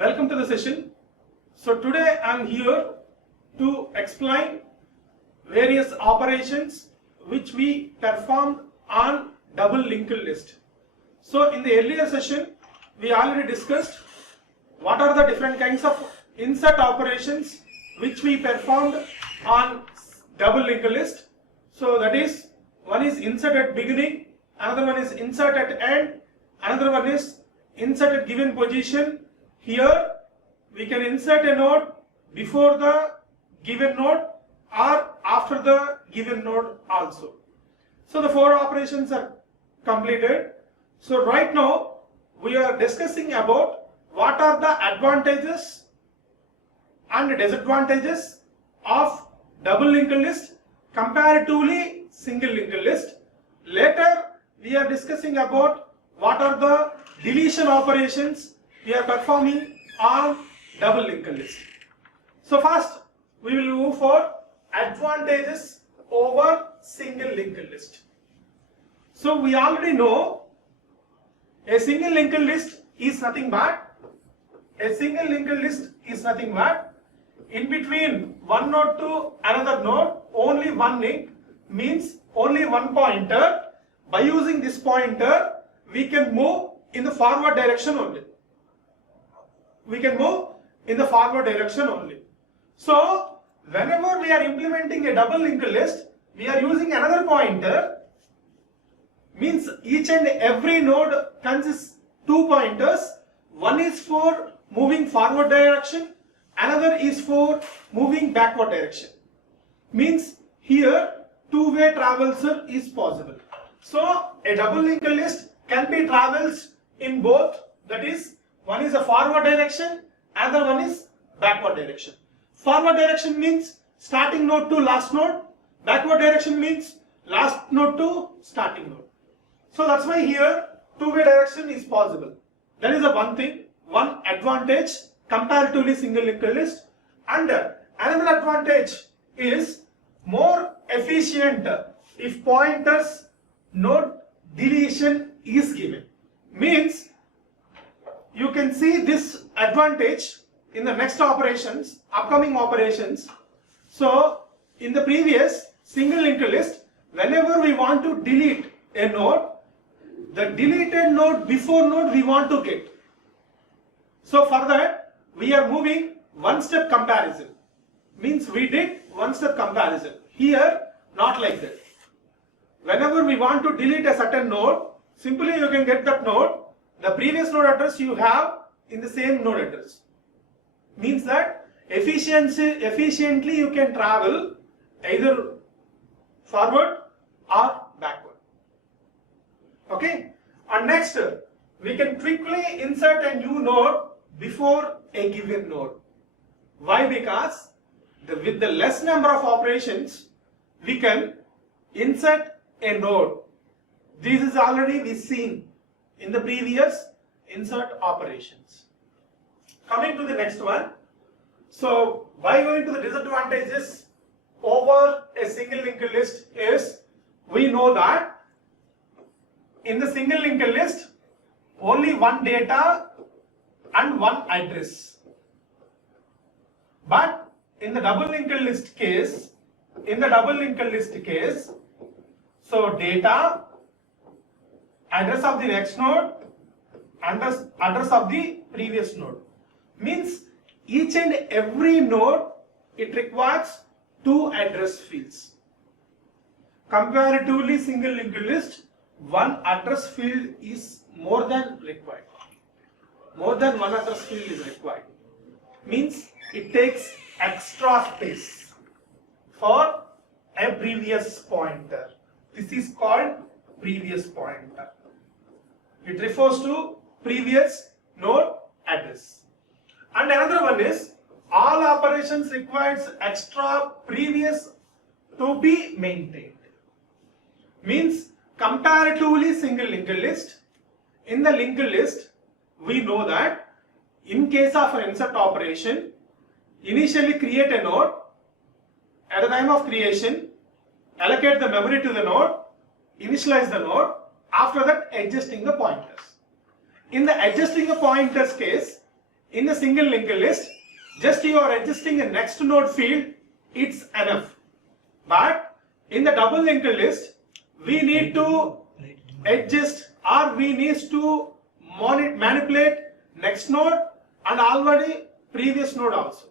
Welcome to the session. So today I am here to explain various operations which we performed on double linked list. So in the earlier session we already discussed what are the different kinds of insert operations which we performed on double linked list. So that is, one is insert at beginning, another one is insert at end, another one is insert at given position. Here we can insert a node before the given node or after the given node also. So the four operations are completed. So right now we are discussing about what are the advantages and disadvantages of double linked list comparatively single linked list. Later we are discussing about what are the deletion operations we are performing on double linked list. So first we will move for advantages over single linked list. So we already know a single linked list is nothing but in between one node to another node only one link, means only one pointer. By using this pointer we can move in the forward direction only. So whenever we are implementing a double linked list, we are using another pointer, means each and every node consists two pointers. One is for moving forward direction, another is for moving backward direction. Means here two-way traversal is possible. So a double linked list can be travels in both, that is, one is a forward direction, another one is backward direction. Forward direction means starting node to last node, backward direction means last node to starting node. So that's why here two-way direction is possible. That is the one thing, one advantage comparatively single linked list. And another advantage is more efficient if pointers node deletion is given. Means you can see this advantage in the next operations, upcoming operations. So in the previous single linked list, whenever we want to delete a node, the deleted node before node we want to get. So for that we are moving one step comparison. Means we did one step comparison. Here not like that. Whenever we want to delete a certain node, simply you can get that node, the previous node address you have in the same node address. Means that efficiently you can travel either forward or backward. Okay. And next we can quickly insert a new node before a given node. Why? Because with the less number of operations we can insert a node. This is already we seen in the previous insert operations. Coming to the next one. So by going to the disadvantages over a single linked list is, we know that in the single linked list only one data and one address. But in the double linked list case, so data, address of the next node, address of the previous node. Means each and every node it requires two address fields. Comparatively single linked list, one address field is more than required. More than one address field is required. Means it takes extra space for a previous pointer. This is called previous pointer. It refers to previous node address. And another one is, all operations requires extra previous to be maintained. Means comparatively single linked list, in the linked list we know that in case of an insert operation, initially create a node, at the time of creation allocate the memory to the node, initialize the node, after that adjusting the pointers. In the adjusting the pointers case, in a single linked list, just you are adjusting a next node field, it's enough. But in the double linked list, we need to adjust or we need to manipulate next node and already previous node also.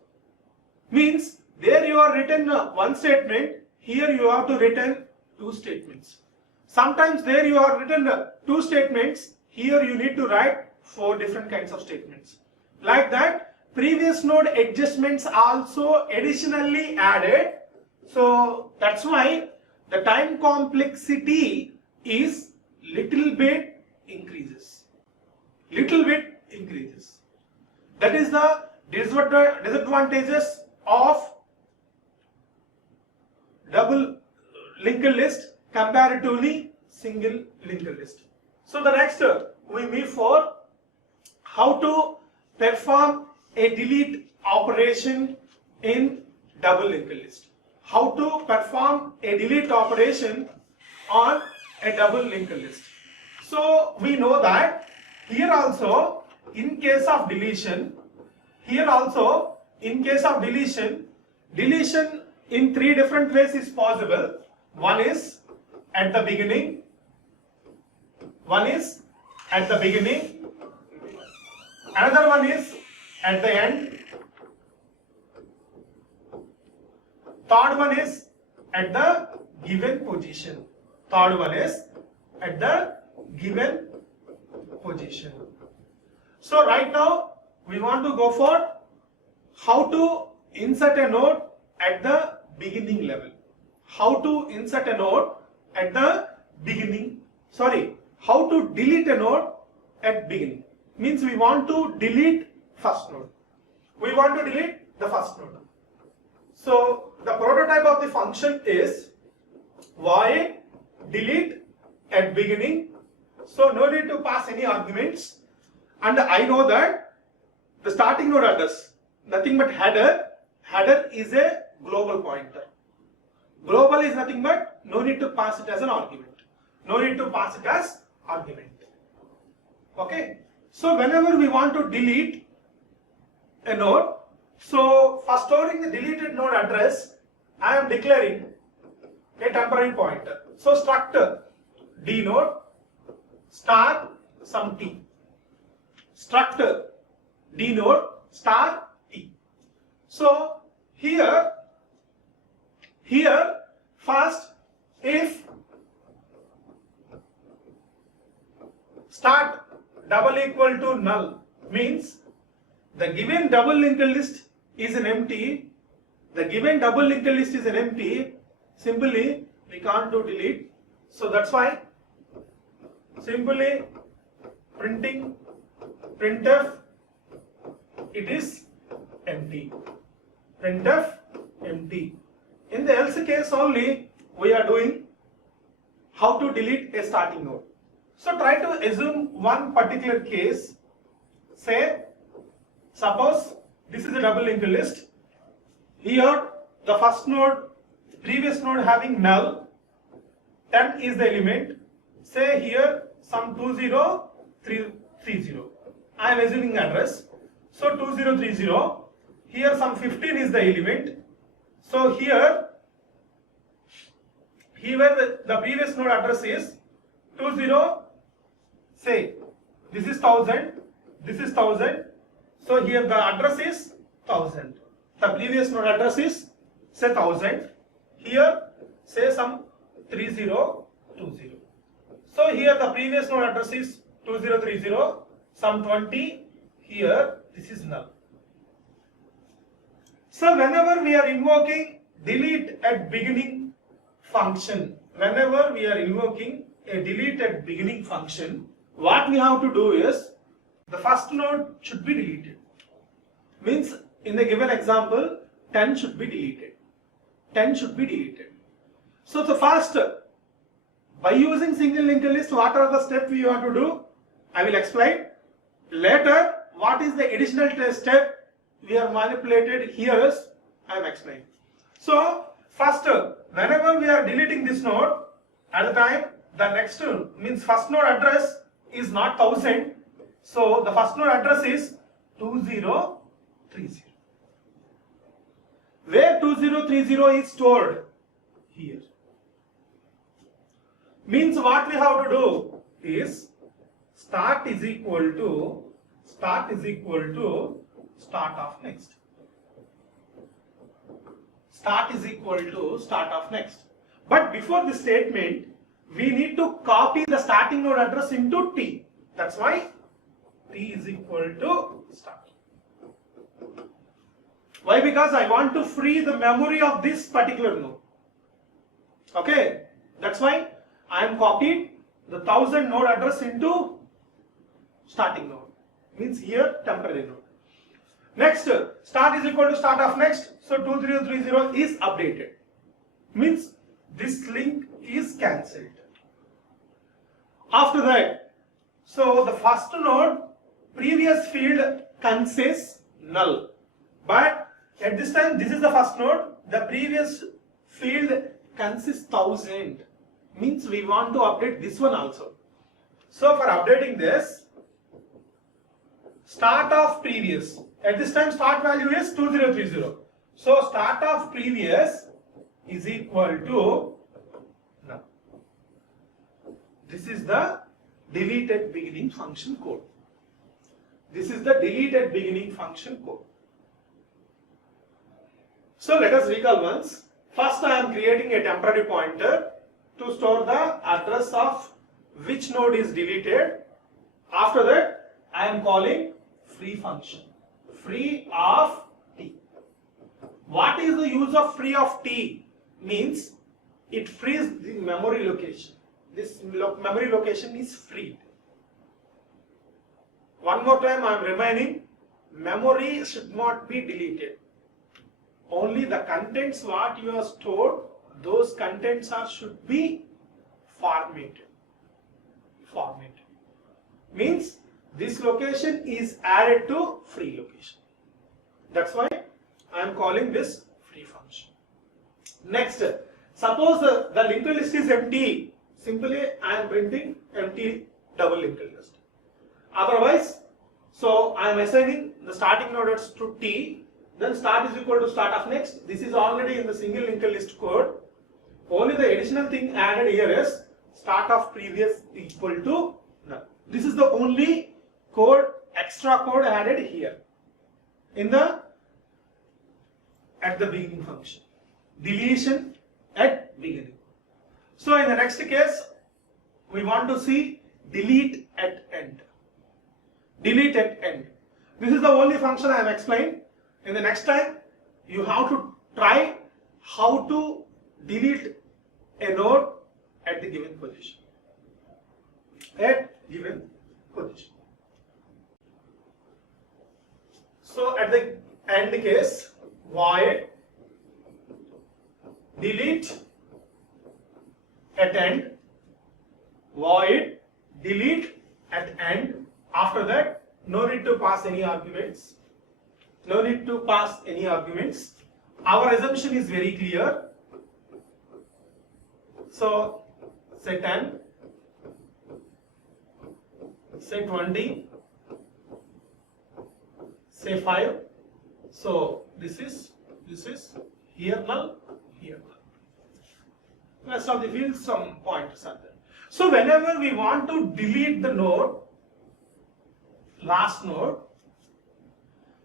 Means there you are written one statement, here you have to written two statements. Sometimes there you are written two statements, here you need to write four different kinds of statements. Like that, previous node adjustments also additionally added. So that's why the time complexity is little bit increases. Little bit increases. That is the disadvantages of double linked list comparatively single linked list. So the next we move for how to perform a delete operation in double linked list. How to perform a delete operation on a double linked list. So we know that here also in case of deletion, deletion in three different ways is possible. One is at the beginning, another one is at the end, third one is at the given position. So right now we want to go for how to insert a node at the beginning level. How to delete a node at beginning. Means we want to delete first node. The first node. So the prototype of the function is void delete at beginning. So no need to pass any arguments. And I know that the starting node address, nothing but header. Header is a global pointer. Global is nothing but no need to pass it as an argument. Okay. So whenever we want to delete a node, so for storing the deleted node address, I am declaring a temporary pointer. So struct dnode star some t. Struct dnode star t. So here first if start double equal to null means the given double linked list is an empty. Simply we can't do delete. So that's why simply printing printf it is empty. Printf empty. In the else case only we are doing how to delete a starting node. So try to assume one particular case. Say, suppose this is a double linked list. Here the first node, previous node having null, 10 is the element. Say here some 20330. I am assuming address. So 2030. Here some 15 is the element. So here the previous node address is 20. Say this is 1000. This is 1000. So here the address is 1000. The previous node address is say 1000. Here say some 3020. So here the previous node address is 2030, some 20. Here this is null. So whenever we are invoking delete at beginning function, what we have to do is the first node should be deleted. Means in the given example 10 should be deleted. So the first, by using single linked list, what are the steps we have to do? I will explain. Later, what is the additional step we are manipulated here is I am explaining. So first, whenever we are deleting this node, at the time the next means first node address is not 1000. So the first node address is 2030. Where 2030 is stored? Here. Means what we have to do is start is equal to start of next. Start is equal to start of next. But before this statement, we need to copy the starting node address into T. That's why T is equal to start. Why? Because I want to free the memory of this particular node. Okay, that's why I am copied the 1000 node address into starting node. Means here temporary node. Next, start is equal to start of next. So 2030 is updated. Means this link is cancelled. After that, so the first node previous field consists null. But at this time, this is the first node. The previous field consists 1000. Means we want to update this one also. So for updating this, start of previous. At this time, start value is 2030. So start of previous is equal to null. This is the deleted beginning function code. This is the deleted beginning function code. So let us recall once. First, I am creating a temporary pointer to store the address of which node is deleted. After that, I am calling free function. Free of T. What is the use of free of T? Means it frees the memory location. This memory location is freed. One more time I am reminding, memory should not be deleted. Only the contents what you have stored, those contents should be formatted. Means this location is added to free location. That's why I am calling this free function. Next, suppose the linked list is empty. Simply I am printing empty double linked list. Otherwise, so I am assigning the starting node to T. Then start is equal to start of next. This is already in the single linked list code. Only the additional thing added here is start of previous equal to null. This is the only code, extra code added here at the beginning function. Deletion at beginning. So in the next case, we want to see delete at end. Delete at end. This is the only function I have explained. In the next time, you have to try how to delete a node at the given position. At given position. So at the end case, void delete at end, void delete at end. After that, no need to pass any arguments. No need to pass any arguments. Our assumption is very clear. So say 10, say 20, say 5. So this is here null, here null. Rest of the fields, some pointers are there. So whenever we want to delete the node, last node,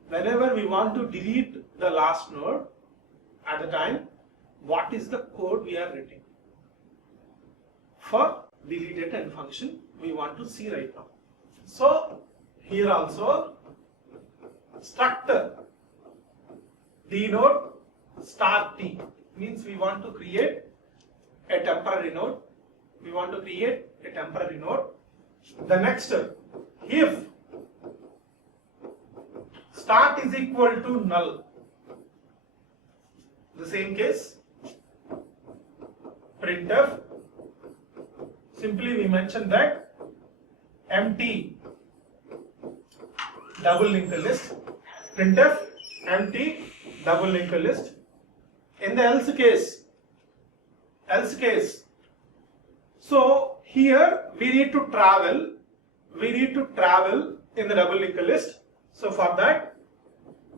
whenever we want to delete the last node at the time, what is the code we are writing for delete at end function we want to see right now. So here also struct dnode star t means we want to create a temporary node. We want to create a temporary node. The next, if start is equal to null, the same case, printf, simply we mention that empty double linked list, printf empty double linked list. In the else case, so here we need to travel in the double linked list. So for that,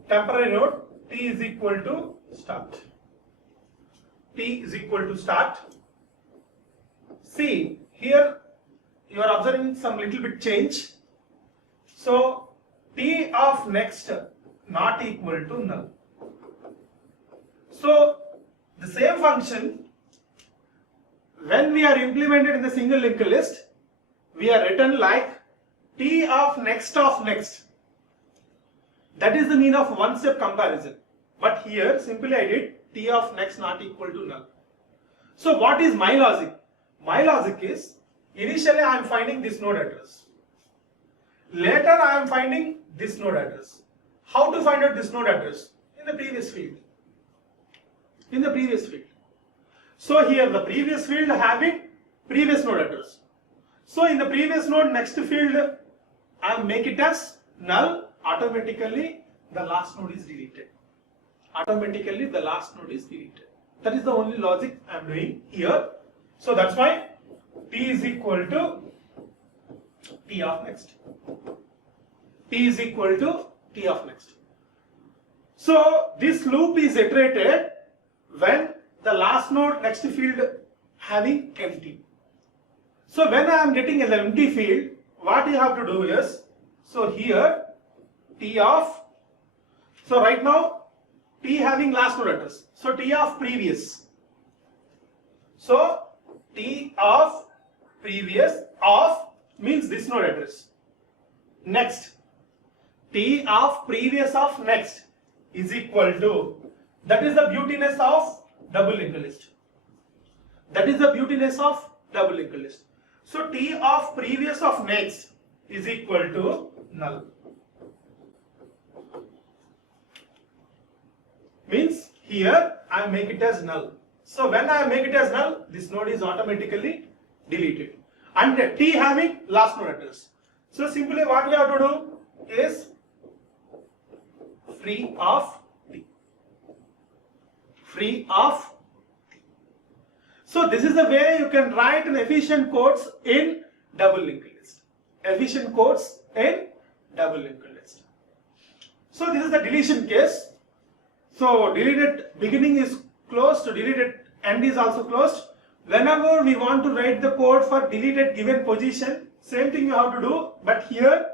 temporary node T is equal to start. T is equal to start. See, here you are observing some little bit change. So T of next not equal to null. So the same function, when we are implemented in the single linked list, we are written like T of next of next. That is the mean of one step comparison. But here simply I did T of next not equal to null. So what is my logic? My logic is, initially I am finding this node address. Later I am finding this node address. How to find out this node address? In the previous field. In the previous field. So here the previous field having previous node address. So in the previous node next field I make it as null, automatically the last node is deleted. Automatically the last node is deleted. That is the only logic I am doing here. So that's why T is equal to T of next. T is equal to T of next. So this loop is iterated when the last node next field having empty. So when I am getting an empty field, what you have to do is, so here T of, so right now T having last node address, so T of previous. So T of previous of means this node address. Next, T of previous of next is equal to, that is the beautiness of double linked list. That is the beautiness of double linked list. So T of previous of next is equal to null. Means here I make it as null. So when I make it as null, this node is automatically deleted. And T having last node address. So simply what we have to do is free of T. Free of T. So this is the way you can write an efficient codes in double linked list. Efficient codes in double linked list. So this is the deletion case. So deleted beginning is closed, deleted end is also closed. Whenever we want to write the code for deleted given position, same thing you have to do, but here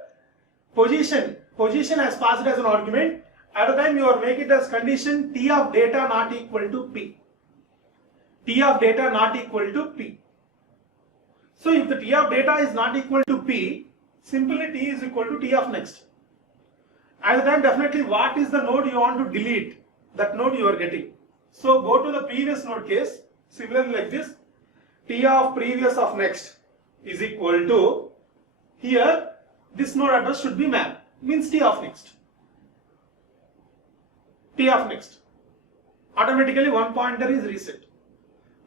position has passed as an argument. At the time you are make it as condition T of data not equal to P. T of data not equal to P. So if the T of data is not equal to P, simply T is equal to T of next. At the time definitely what is the node you want to delete, that node you are getting. So go to the previous node case, similarly like this, T of previous of next is equal to, here this node address should be map, means T of next. T of next. Automatically one pointer is reset.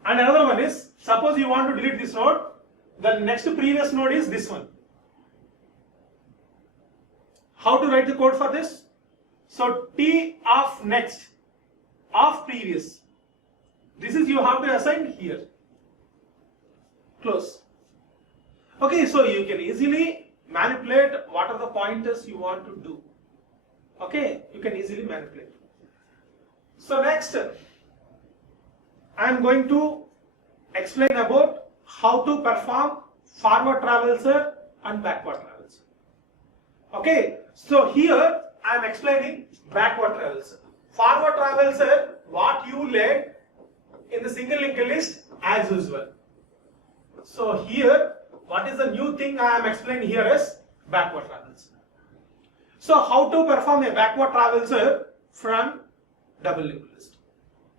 And another one is, suppose you want to delete this node, the next previous node is this one. How to write the code for this? So T of next of previous. This is you have to assign here. Close. Okay, so you can easily manipulate what are the pointers you want to do. Okay, you can easily manipulate. So next, I am going to explain about how to perform forward traverser and backward traverser. Okay, so here I am explaining backward traverser. Forward traverser, what you laid in the single linked list as usual. So here, what is the new thing I am explaining here is backward traverser. So how to perform a backward traverser from double linked list,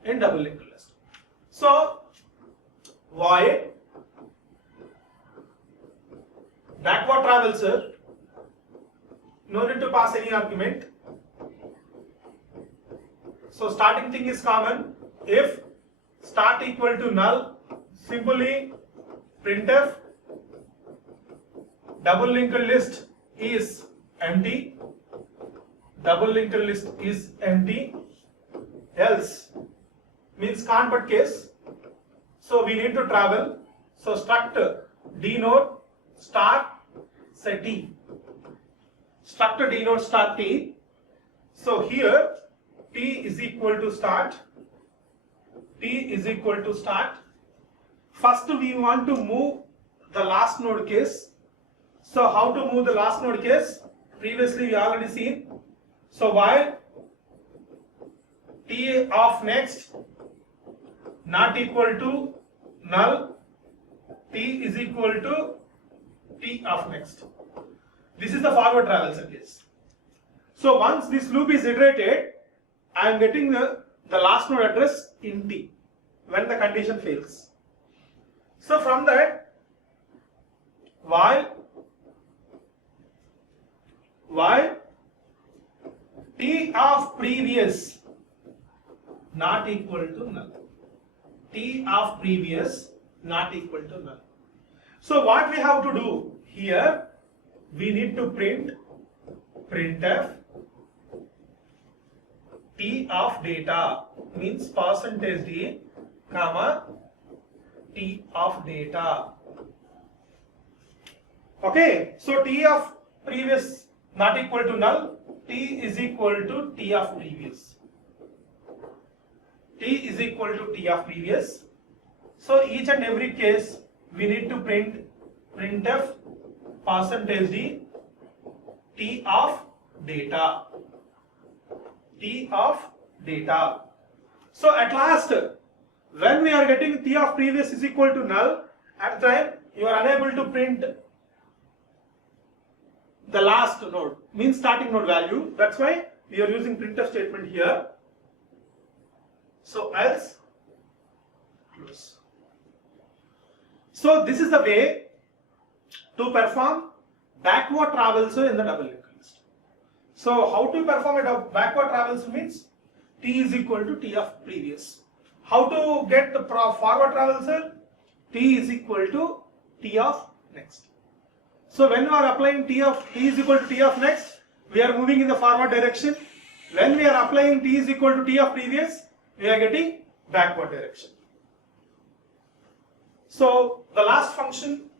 in double linked list. So void backward traverser, no need to pass any argument. So starting thing is common. If start equal to null, simply printf double linked list is empty, double linked list is empty, else means can't but case. So we need to travel. So struct dnode start set t. struct denote start t. So here t is equal to start. T is equal to start. First we want to move the last node case. So how to move the last node case? Previously we already seen. So while t of next not equal to null, t is equal to t of next. This is the forward traversal case. So once this loop is iterated, I am getting the last node address in t when the condition fails. So from that, while t of previous not equal to null, t of previous not equal to null. So what we have to do here, we need to printf t of data, means percentage d comma t of data. Okay, so t of previous not equal to null, t is equal to t of previous. T is equal to t of previous. So each and every case we need to printf percentage d t of data. T of data. So at last, when we are getting t of previous is equal to null, at the time you are unable to print the last node, means starting node value. That's why we are using printf statement here. So else close. So this is the way to perform backward traversal in the double linked list. So how to perform a backward traversal means t is equal to t of previous. How to get the forward traversal? T is equal to t of next. So when we are applying t is equal to t of next, we are moving in the forward direction. When we are applying t is equal to t of previous, we are getting backward direction. So the last function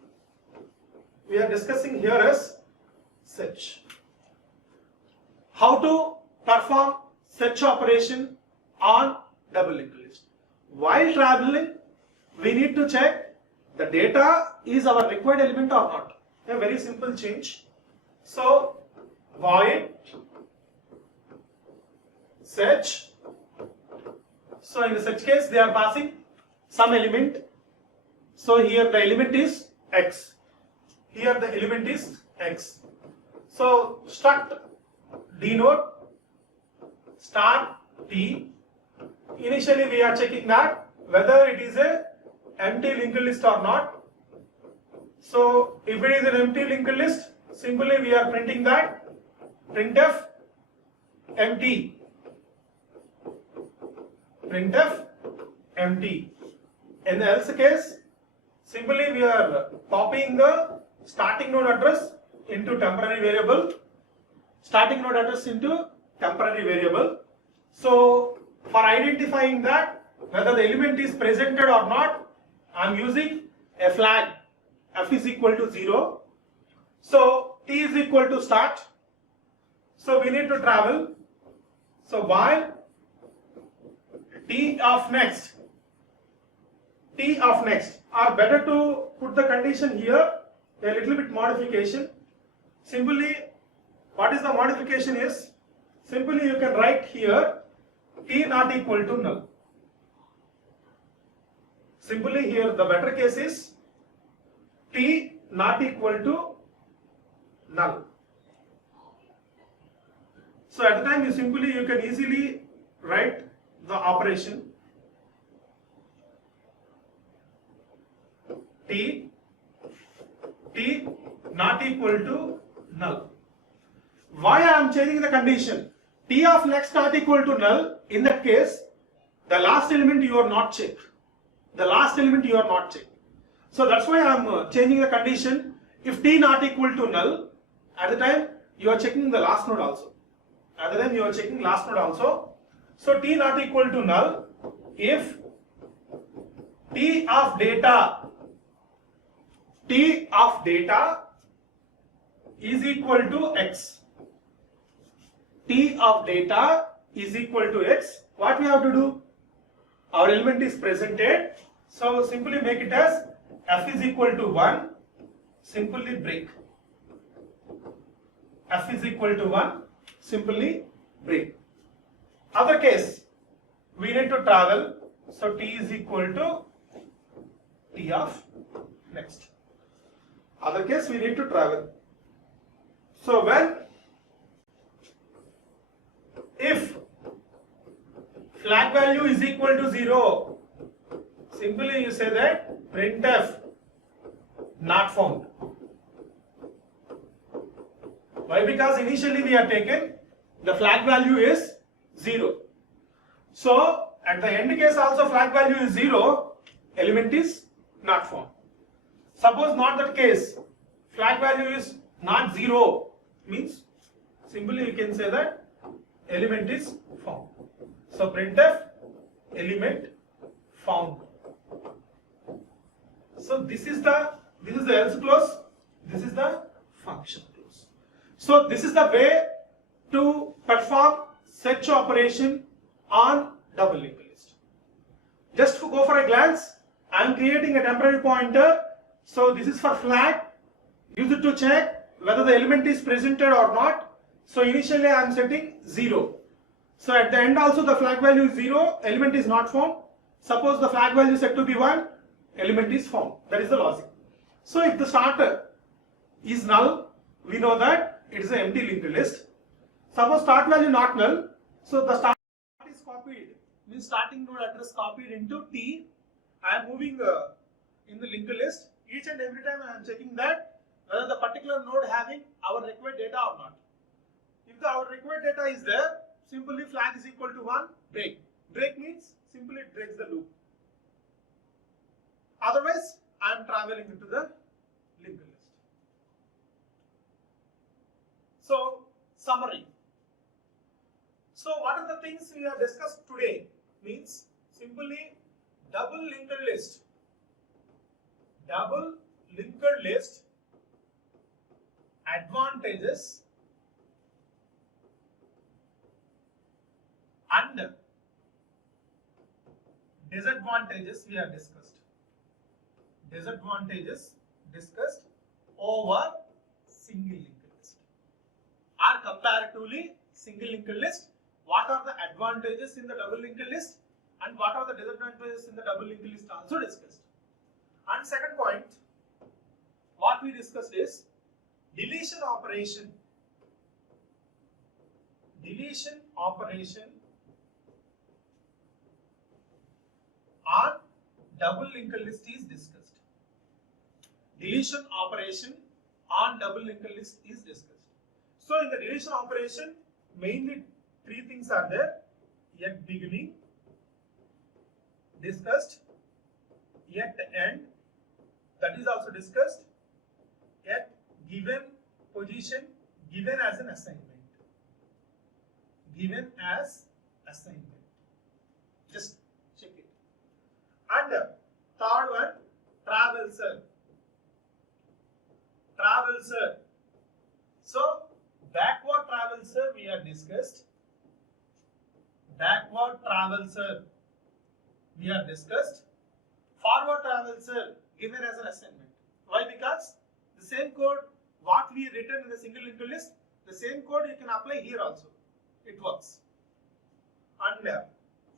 we are discussing here is search. How to perform search operation on double linked list. While traveling, we need to check the data is our required element or not. A very simple change. So void search. So in the search case, they are passing some element. So here the element is x. Here the element is x. So struct denote start t. Initially we are checking that whether it is a empty linked list or not. So if it is an empty linked list, simply we are printing that printf empty. Printf empty. In the else case, simply we are copying the starting node address into temporary variable. Starting node address into temporary variable. So for identifying that whether the element is presented or not, I am using a flag. F is equal to 0. So t is equal to start. So we need to travel. So while t of next, or better to put the condition here, a little bit modification. Simply, what is the modification is, simply you can write here t not equal to null. Simply here the better case is t not equal to null. So at the time you can easily write the operation t not equal to null. Why I am changing the condition? T of next not equal to null. In that case, the last element you are not checked. So that's why I am changing the condition. If t not equal to null, at the time you are checking the last node also. So t not equal to null if t of data is equal to x. T of data is equal to X, what we have to do? Our element is presented, so simply make it as F is equal to 1, simply break. F is equal to 1, simply break. Other case, we need to travel, so T is equal to T of next. Other case, we need to travel. So if flag value is equal to 0, simply you say that printf not found. Why? Because initially we have taken the flag value is 0. So at the end case also flag value is 0, element is not found. Suppose not that case, flag value is not 0, means simply you can say that element is found. So printf element found. So this is the else clause, this is the function clause. So this is the way to perform search operation on double linked list. Just to go for a glance, I am creating a temporary pointer. So this is for flag. Use it to check whether the element is presented or not. So initially I am setting 0. So at the end also the flag value is 0, element is not found. Suppose the flag value is set to be 1, element is found. That is the logic. So if the starter is null, we know that it is an empty linked list. Suppose start value not null, so the start is copied, means starting node address copied into T. I am moving in the linked list. Each and every time I am checking that whether the particular node having our required data or not. If our required data is there, simply flag is equal to 1, break. Break means simply it breaks the loop. Otherwise, I am traveling into the linked list. So, summary. So, what are the things we have discussed today? Means simply double linked list. Double linked list advantages and disadvantages we have discussed. Disadvantages discussed over single linked list. Or comparatively single linked list, what are the advantages in the double linked list and what are the disadvantages in the double linked list also discussed. And second point, what we discussed is deletion operation. Deletion operation on double linked list is discussed. Deletion operation on double linked list is discussed. So in the deletion operation, mainly three things are there. At beginning, discussed. At end, that is also discussed. At given position, given as an assignment. Given as assignment. Just check it. And third one, traversal. Traversal. So backward traversal we have discussed. Backward traversal we have discussed. Forward traversal given as an assignment. Why? Because the same code what we written in the single linked list, the same code you can apply here also. It works. And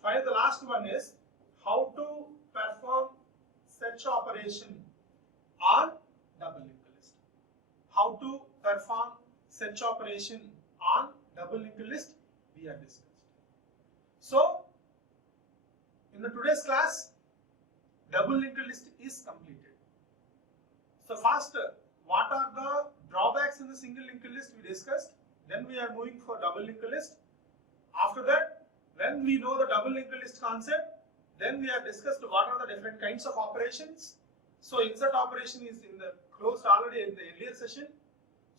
finally the last one is how to perform search operation on double linked list. How to perform search operation on double linked list we have discussed. So in the today's class, double linked list is completed. So first, what are the drawbacks in the single linked list we discussed. Then we are moving for double linked list. After that, when we know the double linked list concept, then we have discussed what are the different kinds of operations. So insert operation is in the closed already in the earlier session.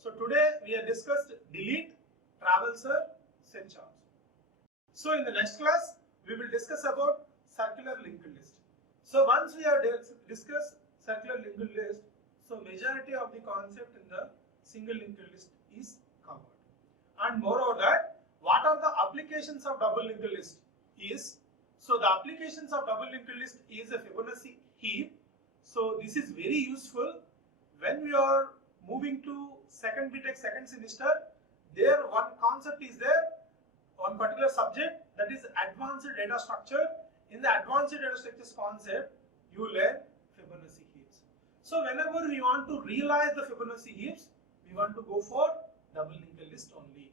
So today we have discussed delete, traversal, search also. So in the next class, we will discuss about circular linked list. So once we have discussed circular linked list, so majority of the concept in the single linked list is covered. And moreover that, what are the applications of double linked list is, so the applications of double linked list is a Fibonacci heap. So this is very useful when we are moving to second BTech second semester. There one concept is there, one particular subject, that is advanced data structure. In the advanced data structures concept, you learn Fibonacci heaps. So whenever we want to realize the Fibonacci heaps, we want to go for double linked list only.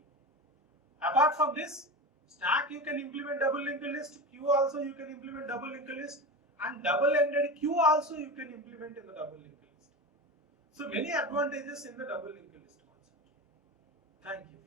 Apart from this, stack you can implement double linked list, queue also you can implement double linked list, and double-ended queue also you can implement in the double linked list. So many advantages in the double linked list concept. Thank you.